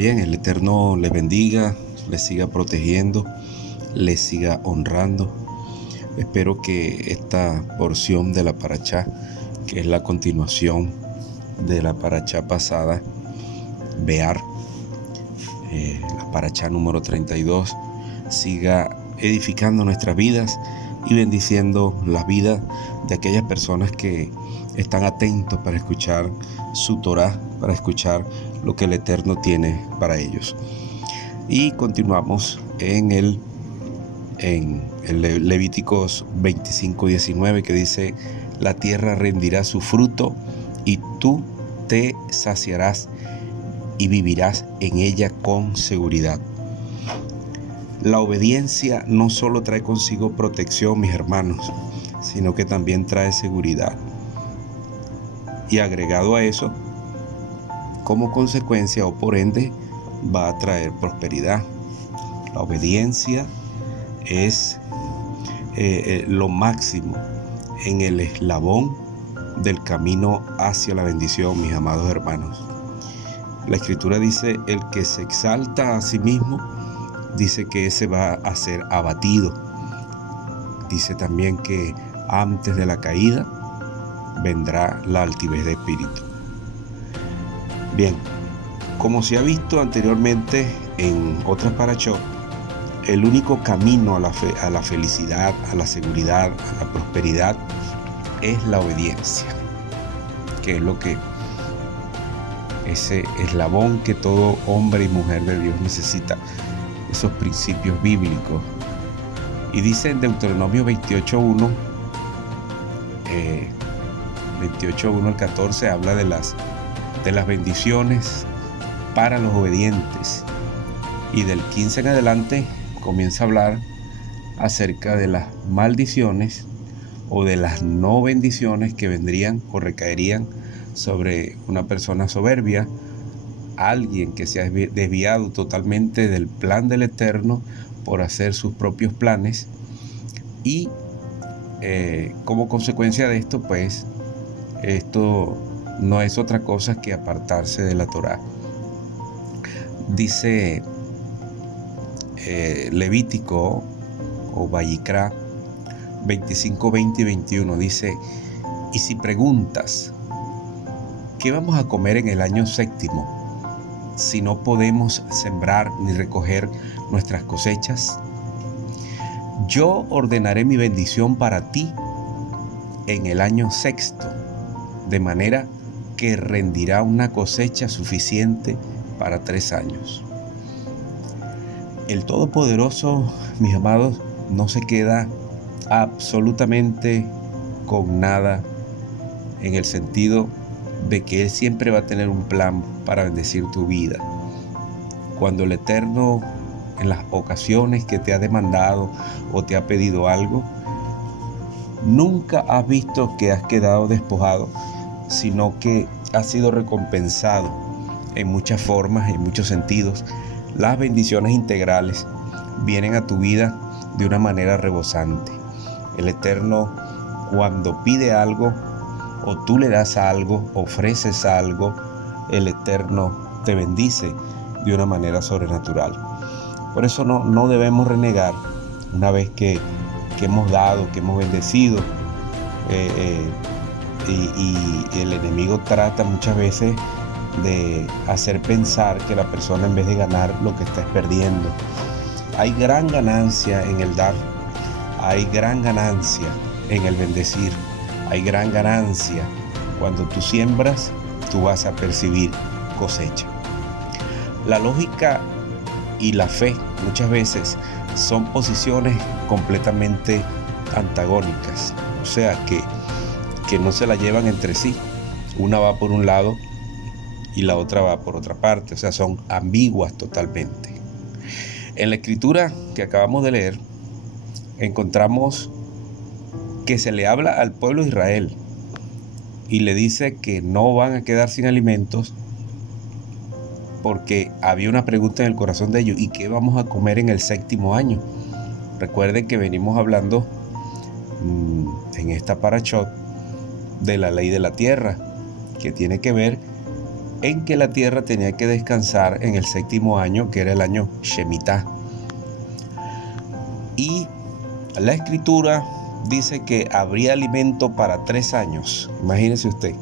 Bien, el Eterno les bendiga, les siga protegiendo, les siga honrando. Espero que esta porción de la parachá, que es la continuación de la parachá pasada, Bear, la parachá número 32, siga edificando nuestras vidas y bendiciendo las vidas de aquellas personas que están atentos para escuchar su Torá, para escuchar lo que el Eterno tiene para ellos. Y continuamos en el Levíticos 25:19, que dice: la tierra rendirá su fruto y tú te saciarás y vivirás en ella con seguridad. La obediencia no solo trae consigo protección, mis hermanos, sino que también trae seguridad. Y agregado a eso, como consecuencia o por ende, va a traer prosperidad. La obediencia es lo máximo en el eslabón del camino hacia la bendición, mis amados hermanos. La Escritura dice: el que se exalta a sí mismo, dice que ese va a ser abatido. Dice también que antes de la caída vendrá la altivez de espíritu. Bien, como se ha visto anteriormente en otras parashot, el único camino a la felicidad, a la seguridad, a la prosperidad es la obediencia, que es lo que ese eslabón que todo hombre y mujer de Dios necesita, esos principios bíblicos. Y dice en Deuteronomio 28:1, 28:1 al 14, habla de las bendiciones para los obedientes, y del 15 en adelante comienza a hablar acerca de las maldiciones o de las no bendiciones que vendrían o recaerían sobre una persona soberbia, alguien que se ha desviado totalmente del plan del Eterno por hacer sus propios planes, y como consecuencia de esto, pues esto no es otra cosa que apartarse de la Torá. Dice Levítico o Vayikra 25, 20 y 21, dice: y si preguntas, ¿qué vamos a comer en el año séptimo, si no podemos sembrar ni recoger nuestras cosechas? Yo ordenaré mi bendición para ti en el año sexto, de manera que rendirá una cosecha suficiente para 3 años. El Todopoderoso, mis amados, no se queda absolutamente con nada, en el sentido de que Él siempre va a tener un plan para bendecir tu vida. Cuando el Eterno, en las ocasiones que te ha demandado o te ha pedido algo, nunca has visto que has quedado despojado, sino que has sido recompensado en muchas formas, en muchos sentidos. Las bendiciones integrales vienen a tu vida de una manera rebosante. El Eterno, cuando pide algo o tú le das algo, ofreces algo, el Eterno te bendice de una manera sobrenatural. Por eso no debemos renegar una vez que hemos dado, que hemos bendecido. Y el enemigo trata muchas veces de hacer pensar que la persona, en vez de ganar, lo que está es perdiendo. Hay gran ganancia en el dar, hay gran ganancia en el bendecir, hay gran ganancia. Cuando tú siembras, tú vas a percibir cosecha. La lógica y la fe muchas veces son posiciones completamente antagónicas, o sea que no se la llevan entre sí. Una va por un lado y la otra va por otra parte, o sea, son ambiguas totalmente. En la escritura que acabamos de leer, encontramos que se le habla al pueblo de Israel y le dice que no van a quedar sin alimentos, porque había una pregunta en el corazón de ellos: ¿y qué vamos a comer en el séptimo año? Recuerden que venimos hablando en esta parashot de la ley de la tierra, que tiene que ver en que la tierra tenía que descansar en el séptimo año, que era el año Shemitah. Y la escritura dice que habría alimento para 3 años. Imagínese usted.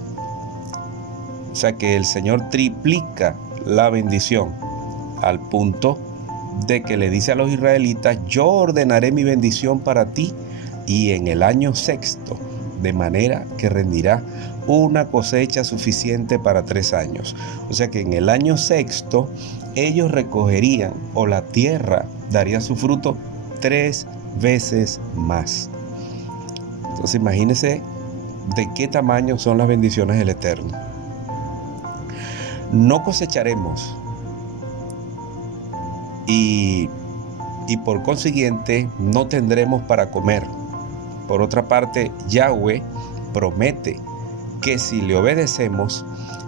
O sea que el Señor triplica la bendición al punto de que le dice a los israelitas: yo ordenaré mi bendición para ti y en el año sexto, de manera que rendirá una cosecha suficiente para 3 años. O sea que en el año sexto ellos recogerían, o la tierra daría su fruto 3 veces más. Entonces imagínense de qué tamaño son las bendiciones del Eterno. No cosecharemos y por consiguiente no tendremos para comer. Por otra parte, Yahweh promete que si le obedecemos,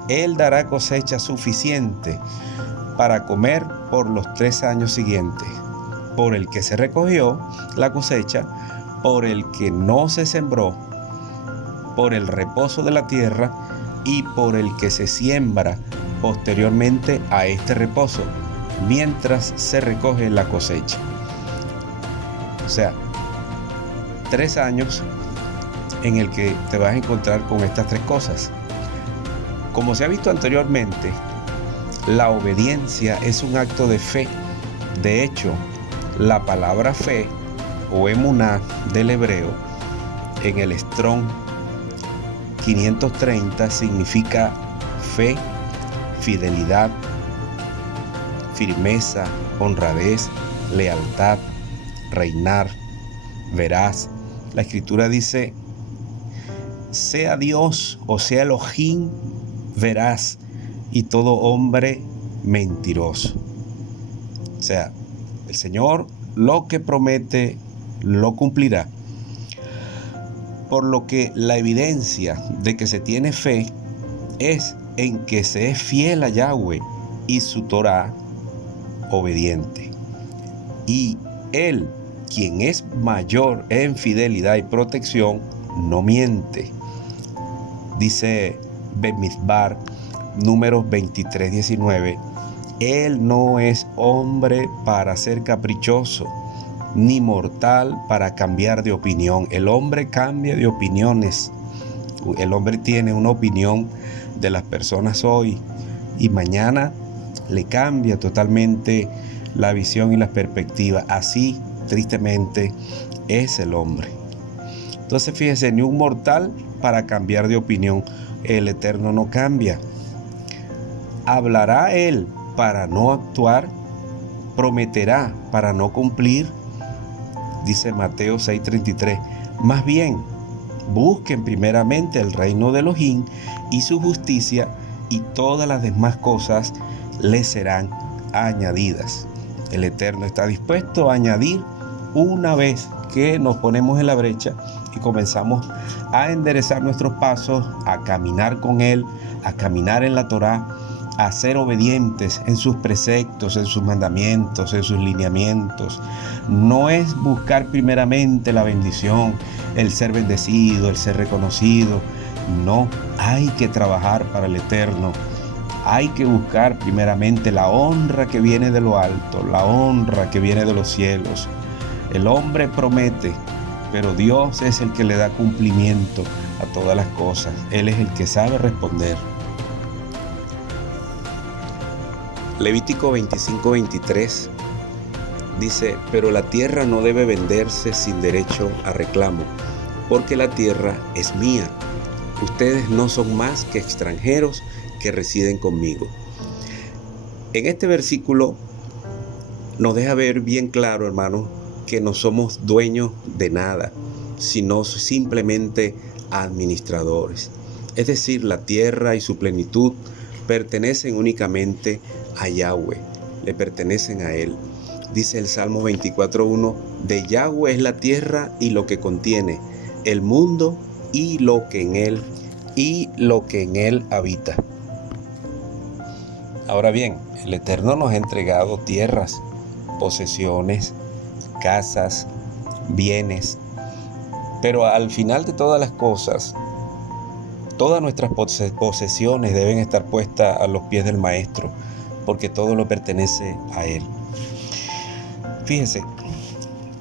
Él dará cosecha suficiente para comer por los 3 años siguientes, por el que se recogió la cosecha, por el que no se sembró, por el reposo de la tierra y por el que se siembra posteriormente a este reposo, mientras se recoge la cosecha. O sea, 3 años en el que te vas a encontrar con estas 3 cosas. Como se ha visto anteriormente, la obediencia es un acto de fe. De hecho, la palabra fe o emuná del hebreo en el Strong 530 significa fe, fidelidad, firmeza, honradez, lealtad, reinar, veraz. La escritura dice: sea Dios o sea Elohim veraz y todo hombre mentiroso. O sea, el Señor lo que promete lo cumplirá. Por lo que la evidencia de que se tiene fe es en que se es fiel a Yahweh y su Torah obediente. Y Él, quien es mayor en fidelidad y protección, no miente. Dice Bemidbar, números 23-19, Él no es hombre para ser caprichoso, ni mortal para cambiar de opinión. El hombre cambia de opiniones. El hombre tiene una opinión de las personas hoy y mañana le cambia totalmente la visión y la perspectiva. Así, tristemente, es el hombre. Entonces, fíjese, ni un mortal para cambiar de opinión. El Eterno no cambia. ¿Hablará Él para no actuar? ¿Prometerá para no cumplir? Dice Mateo 6:33, más bien, busquen primeramente el reino de Elohim y su justicia, y todas las demás cosas les serán añadidas. El Eterno está dispuesto a añadir una vez que nos ponemos en la brecha y comenzamos a enderezar nuestros pasos, a caminar con Él, a caminar en la Torá, a ser obedientes en sus preceptos, en sus mandamientos, en sus lineamientos. No es buscar primeramente la bendición, el ser bendecido, el ser reconocido. No, hay que trabajar para el Eterno. Hay que buscar primeramente la honra que viene de lo alto, la honra que viene de los cielos. El hombre promete, pero Dios es el que le da cumplimiento a todas las cosas. Él es el que sabe responder. Levítico 25:23 dice: pero la tierra no debe venderse sin derecho a reclamo, porque la tierra es mía. Ustedes no son más que extranjeros que residen conmigo. En este versículo nos deja ver bien claro, hermanos, que no somos dueños de nada, sino simplemente administradores. Es decir, la tierra y su plenitud pertenecen únicamente a Yahweh, le pertenecen a Él. Dice el Salmo 24:1, de Yahweh es la tierra y lo que contiene, el mundo y lo que en él habita. Ahora bien, el Eterno nos ha entregado tierras, posesiones, casas, bienes, pero al final de todas las cosas, Todas nuestras posesiones deben estar puestas a los pies del Maestro, porque todo lo pertenece a Él. Fíjese,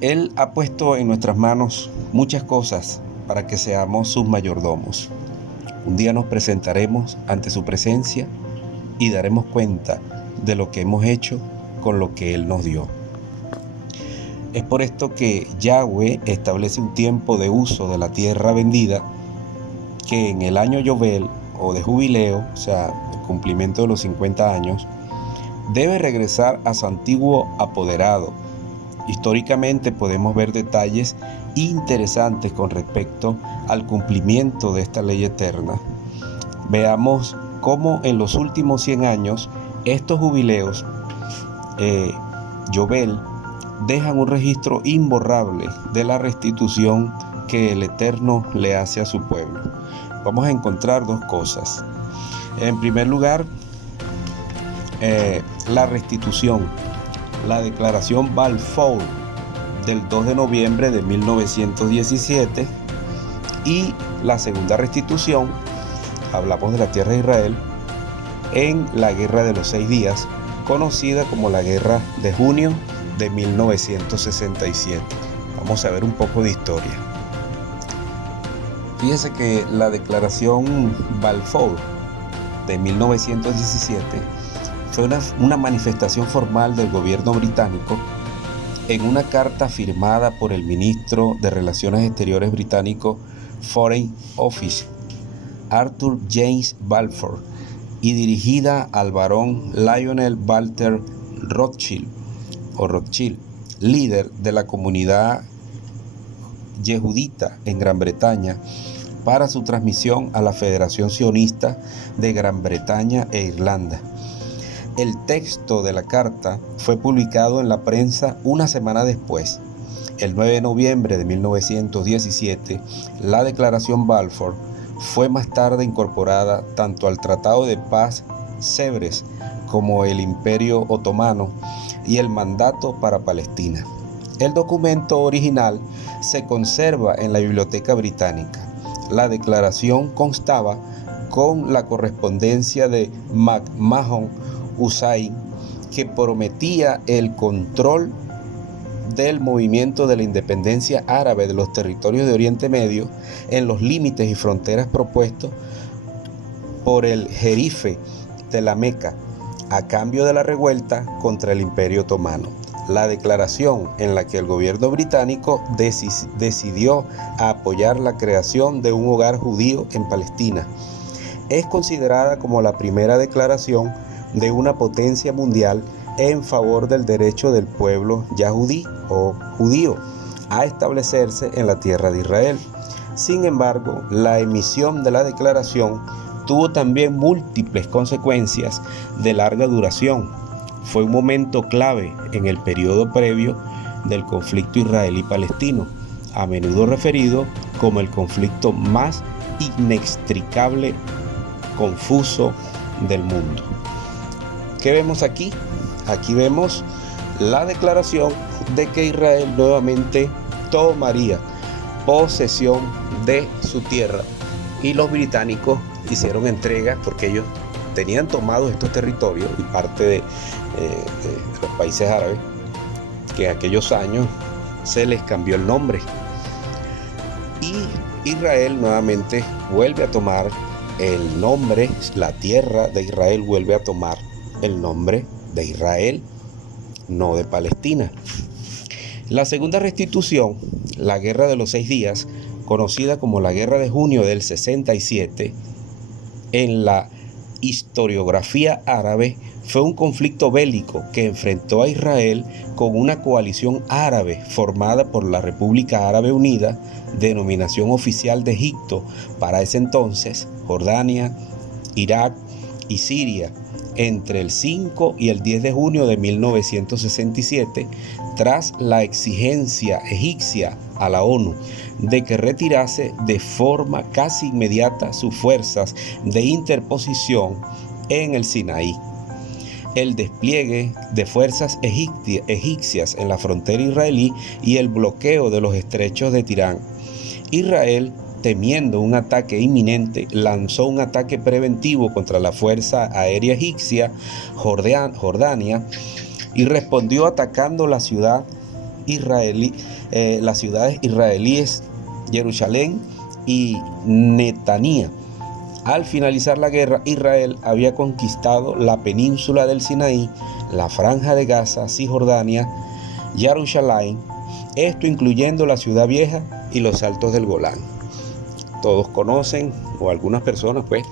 Él ha puesto en nuestras manos muchas cosas para que seamos sus mayordomos. Un día nos presentaremos ante su presencia y daremos cuenta de lo que hemos hecho con lo que Él nos dio. Es por esto que Yahweh establece un tiempo de uso de la tierra vendida, que en el año Yobel o de jubileo, o sea, el cumplimiento de los 50 años, debe regresar a su antiguo apoderado. Históricamente podemos ver detalles interesantes con respecto al cumplimiento de esta ley eterna. Veamos cómo en los últimos 100 años estos jubileos, Yobel, dejan un registro imborrable de la restitución que el Eterno le hace a su pueblo. Vamos a encontrar dos cosas. En primer lugar, la restitución, la declaración Balfour del 2 de noviembre de 1917 y la segunda restitución, hablamos de la tierra de Israel, en la Guerra de los 6 días, conocida como la Guerra de Junio de 1967. Vamos a ver un poco de historia. Fíjese que la declaración Balfour de 1917 fue una manifestación formal del gobierno británico en una carta firmada por el ministro de Relaciones Exteriores británico Foreign Office, Arthur James Balfour, y dirigida al barón Lionel Walter Rothschild, líder de la comunidad yehudita en Gran Bretaña, para su transmisión a la Federación Sionista de Gran Bretaña e Irlanda. El texto de la carta fue publicado en la prensa una semana después. El 9 de noviembre de 1917, la Declaración Balfour fue más tarde incorporada tanto al Tratado de Paz Sèvres como el Imperio Otomano y el Mandato para Palestina. El documento original se conserva en la Biblioteca Británica. La declaración constaba con la correspondencia de McMahon Hussain, que prometía el control del movimiento de la independencia árabe de los territorios de Oriente Medio en los límites y fronteras propuestos por el jerife de la Meca a cambio de la revuelta contra el Imperio Otomano. La declaración en la que el gobierno británico decidió apoyar la creación de un hogar judío en Palestina es considerada como la primera declaración de una potencia mundial en favor del derecho del pueblo yahudí o judío a establecerse en la tierra de Israel. Sin embargo, la emisión de la declaración tuvo también múltiples consecuencias de larga duración. Fue un momento clave en el periodo previo del conflicto israelí-palestino, a menudo referido como el conflicto más inextricable, confuso del mundo. ¿Qué vemos aquí? Aquí vemos la declaración de que Israel nuevamente tomaría posesión de su tierra, y los británicos hicieron entrega porque ellos tenían tomado estos territorios y parte de los países árabes, que en aquellos años se les cambió el nombre, y Israel nuevamente vuelve a tomar el nombre, la tierra de Israel vuelve a tomar el nombre de Israel, no de Palestina. La segunda restitución, la Guerra de los 6 días, conocida como la Guerra de Junio del 67, en la historiografía árabe, fue un conflicto bélico que enfrentó a Israel con una coalición árabe formada por la República Árabe Unida, denominación oficial de Egipto para ese entonces, Jordania, Irak y Siria, entre el 5 y el 10 de junio de 1967, tras la exigencia egipcia a la ONU de que retirase de forma casi inmediata sus fuerzas de interposición en el Sinaí. El despliegue de fuerzas egipcias en la frontera israelí y el bloqueo de los estrechos de Tirán. Israel temiendo un ataque inminente, lanzó un ataque preventivo contra la Fuerza Aérea Egipcia, Jordania, y respondió atacando las ciudades israelíes, Jerusalén y Netanía. Al finalizar la guerra, Israel había conquistado la península del Sinaí, la franja de Gaza, Cisjordania, Jerusalén, esto incluyendo la ciudad vieja y los altos del Golán. Todos conocen, o algunas personas pues,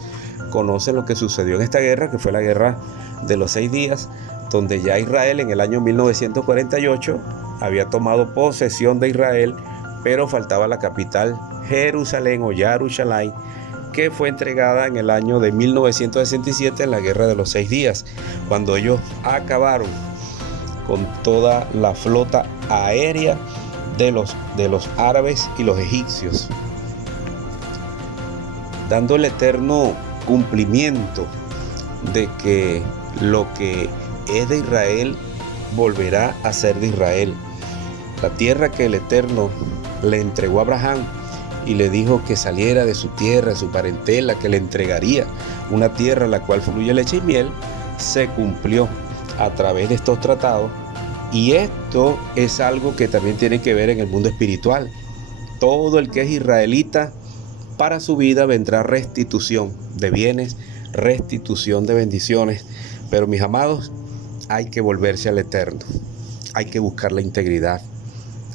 conocen lo que sucedió en esta guerra, que fue la guerra de los 6 días, donde ya Israel en el año 1948 había tomado posesión de Israel, pero faltaba la capital Jerusalén o Jerusalén, que fue entregada en el año de 1967 en la guerra de los 6 días, cuando ellos acabaron con toda la flota aérea de los árabes y los egipcios, dando el eterno cumplimiento de que lo que es de Israel volverá a ser de Israel. La tierra que el Eterno le entregó a Abraham y le dijo que saliera de su tierra, de su parentela, que le entregaría una tierra en la cual fluye leche y miel, se cumplió a través de estos tratados. Y esto es algo que también tiene que ver en el mundo espiritual. Todo el que es israelita, para su vida vendrá restitución de bienes, restitución de bendiciones. Pero mis amados, hay que volverse al Eterno, hay que buscar la integridad,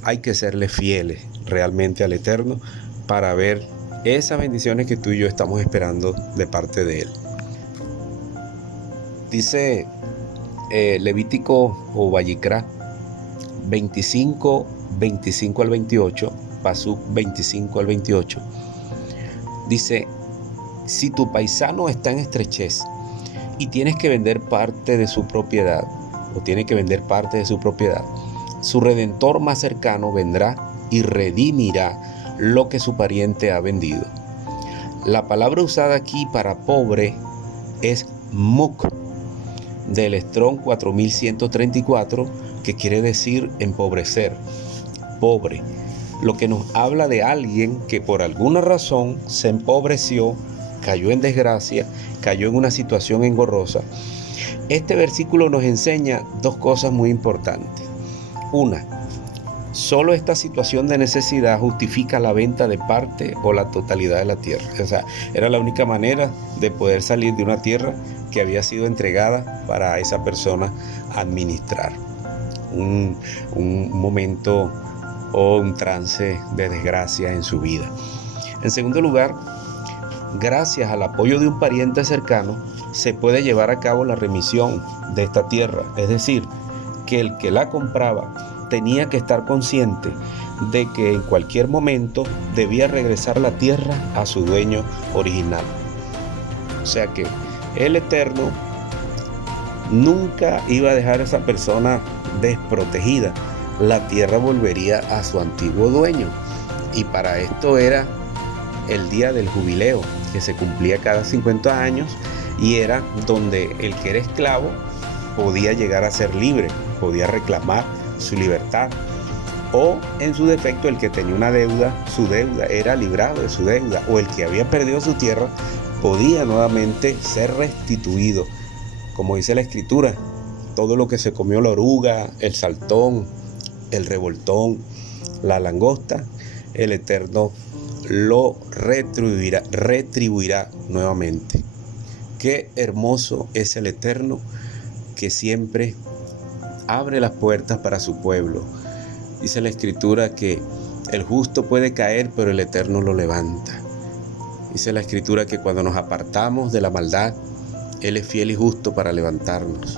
hay que serle fieles realmente al Eterno para ver esas bendiciones que tú y yo estamos esperando de parte de Él. Dice Levítico o Vayikra 25 al 28, Pasuk 25 al 28, dice: si tu paisano está en estrechez y tienes que vender parte de su propiedad, su redentor más cercano vendrá y redimirá lo que su pariente ha vendido. La palabra usada aquí para pobre es muk, del Strong 4134, que quiere decir empobrecer, pobre, lo que nos habla de alguien que por alguna razón se empobreció, cayó en desgracia, cayó en una situación engorrosa. Este versículo nos enseña dos cosas muy importantes. Una, solo esta situación de necesidad justifica la venta de parte o la totalidad de la tierra. O sea, era la única manera de poder salir de una tierra que había sido entregada para esa persona administrar. Un momento o un trance de desgracia en su vida. En segundo lugar, gracias al apoyo de un pariente cercano, se puede llevar a cabo la remisión de esta tierra. Es decir, que el que la compraba tenía que estar consciente de que en cualquier momento debía regresar la tierra a su dueño original. O sea que el Eterno nunca iba a dejar a esa persona desprotegida. La tierra volvería a su antiguo dueño. Y para esto era el día del jubileo, que se cumplía cada 50 años, y era donde el que era esclavo podía llegar a ser libre, podía reclamar su libertad, o en su defecto el que tenía una deuda, su deuda era librado de su deuda, o el que había perdido su tierra podía nuevamente ser restituido. Como dice la Escritura, todo lo que se comió la oruga, el saltón, el revoltón, la langosta, el Eterno lo retribuirá nuevamente. Qué hermoso es el Eterno, que siempre abre las puertas para su pueblo. Dice la Escritura que el justo puede caer, pero el Eterno lo levanta. Dice la Escritura que cuando nos apartamos de la maldad, Él es fiel y justo para levantarnos.